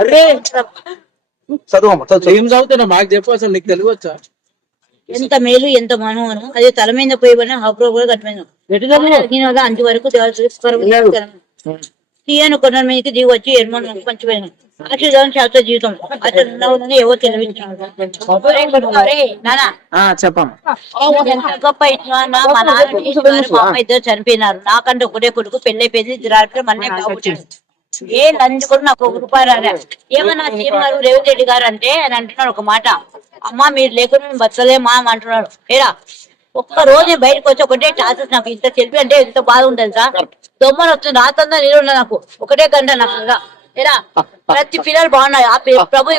అరే ఏం చదువుతున్నా మాకు చెప్పు, అసలు నీకు తెలుగు వచ్చా? ఎంత మేలు ఎంత మనోహరం, అదే తల మీద పోయి హాఫ్రో కూడా కట్టిపోయినా అంటి వరకు తీయను కొన్న మీదకి దిగి వచ్చి ఎర్మను పంచిపోయాను. ఆశీర్వాదం శాస్త్ర జీవితం అతను ఎవరు తెలివించాను. ఎంత గొప్ప ఇట్లా మా నాన్న మా అమ్మ ఇద్దరు చనిపోయినారు. నాకంటే ఒకటే కొడుకు పెళ్ళైపోయింది. ఇద్దరు మన్నే బాగుంటాడు. ఏ లంచ్ కూడా నాకు ₹1 రాలే. ఏమన్నా సీఎం గారు రేవంత్ రెడ్డి గారు అంటే అని అంటున్నాడు ఒక మాట. అమ్మ మీరు లేకుండా మేము బతకలేమా అంటున్నాడు. ఏరా ఒక్క రోజు బయటకు వచ్చి ఒకటే టార్చర్. నాకు ఇంత తెలిపి అంటే ఎంత బాధ ఉంటుంది సార్. దొమ్మలు వస్తుంది రాతందా నీళ్ళు ఉన్నా నాకు ఒకటే గంట నాకు ఇంకా. ఏరా ప్రతి పిల్లలు బాగున్నాయి. ఆ ప్రభు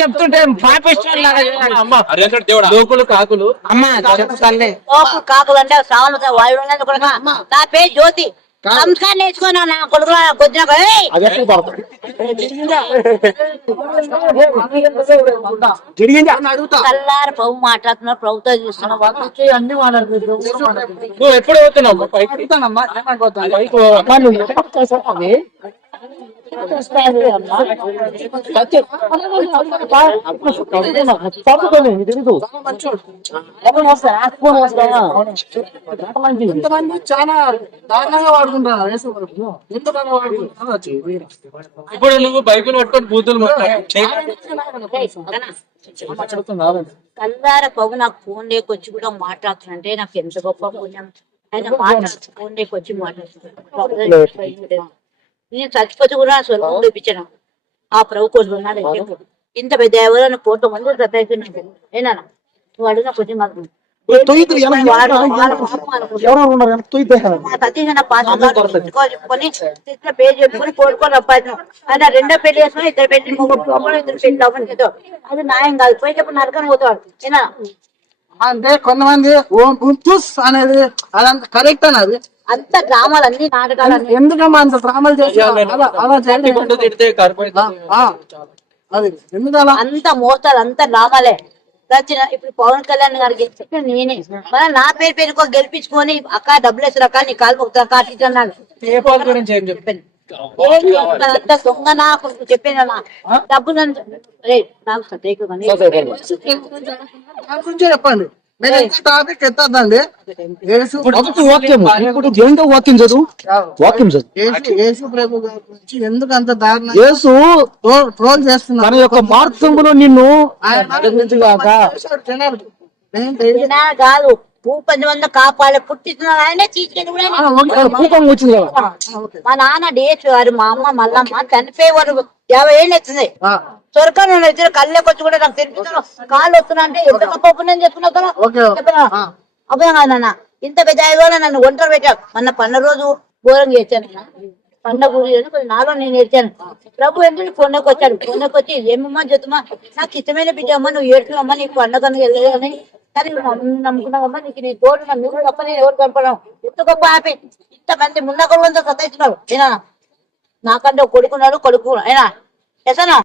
చెప్తుంటే కాకులు కాకులు అంటే శ్రావణ వాయువు. నా పేరు జ్యోతి. సంస్కారం నేర్చుకున్నా నా కొడుకు కొద్దిన కల్లారు ప్రభు మాట్లాడుతున్నారు. ప్రభుత్వం చూస్తున్నావు అన్ని నువ్వు ఎప్పుడు పోతున్నావు? చాలా దారుణంగా వాడుకుంటున్నారు. ఇప్పుడు నువ్వు బైబిల్ పట్టుకొని బూతులు కల్లార ప్రభు నాకు ఫోన్ లేకొచ్చి కూడా మాట్లాడుతున్నంటే నాకు ఎంత గొప్ప పుణ్యం. ఆయన మాట్లాడుతూ ఫోన్ లేకొచ్చి మాట్లాడుతున్నాను. నేను చచ్చిపోతే కూడా స్వర్గం చూపించాను. ఆ ప్రభు కోసం ఇంత పెద్ద ఎవరైనా 1,00,00,000 మంది సతాయిస్తున్నాడు. ఏనా నువ్వు అడిగిన కొంచెం మాకు పేరు చెప్పుకొని కోరుకొని రప్పాను. ఆయన 2వ పెళ్లి చేసుకుని 2 పెళ్లి 2 పెళ్లి అది న్యాయం కాదు. పోయి చెప్పి నరకని పోతాడు. ఏనా అంటే కొంతమంది అనేది అదంతా కరెక్ట్ అన్నది. అంత డ్రామాలు అన్ని నాటకాలు ఎందుకమ్మా అంత డ్రామాలు చేస్తారు? అంత మోస్తారు, అంత డ్రామాలే. ఇప్పుడు పవన్ కళ్యాణ్ గారు గెలిచి నేనే మన నా పేరుకో గెలిపించుకొని అక్క డబ్బులు వేసారు అక్క నీ కాలు కాటిన్నాడు. అంత దొంగ నాకు చెప్పాను డబ్బులు చెప్పండి. టాపిక్ ఎత్తద్దండి. యేసు ప్రభు గురించి ఎందుకు అంత దారుణం ట్రోల్ చేస్తున్నా? తన యొక్క మార్గంలో నిన్ను కాదు 10 కాపాడే పుట్టిస్తున్నారు. ఆయనే తీసుకెళ్ళి మా నాన్న డేట్ గారు మా అమ్మ మల్లమ్మ చనిపోయేవారు 50 ఏళ్ళు వచ్చింది. సొరకాయ వచ్చిన కళ్ళకొచ్చి కూడా నాకు తెలుపుతున్నాను. కాళ్ళు వస్తున్నా అంటే ఎంత గొప్ప నేను చెప్తున్నా అప్పుడు కాదన్న ఇంత పెద్ద నన్ను ఒంటరి పెట్టావు. మొన్న పండుగ రోజు ఘోరంగా చేశాను. పండుగ నాలో నేను ఏడ్చాను. ప్రభు ఎందుకు కొండకు వచ్చాడు. కొండకు వచ్చి ఏమమ్మా చెప్తుమ్మా నాకు ఇష్టమైన బిడ్డ అమ్మ నువ్వు ఏడుతున్నామ్మా నీకు పండుగ వెళ్ళదని. కానీ నమ్ముకున్నావమ్మా నీకు నీ తోడు నా మీరు తప్ప నేను ఎవరు పంపడం. ఎంత గొప్ప హ్యాపీ. ఇంతమంది మున్నకొంత సతాయిస్తున్నాడు. ఏనా నాకంటే కొడుకున్నాడు కొడుకు అయినా ఎసనా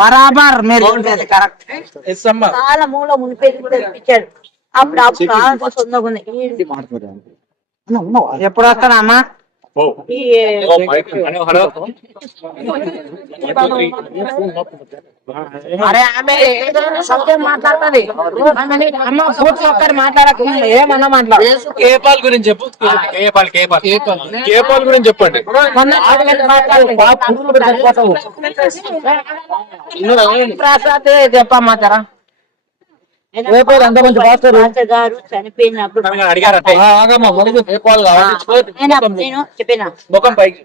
బరాబర్ చాలా మూల మునిపించాడు. అప్పుడు సొంతంగా ఉంది. ఎప్పుడు వస్తానమ్మా? అరే ఆమె మాట్లాడుతుంది. అమ్మ పూర్తి ఒక్కరు మాట్లాడక ఏమన్నా మాట్లాడు. కేపాల్ గురించి చెప్పు. కేపాల్ గురించి చెప్పండి. ప్రసాద్ చెప్పమ్మా జరా. గారు చనిపోయినప్పుడు ముఖం పైకి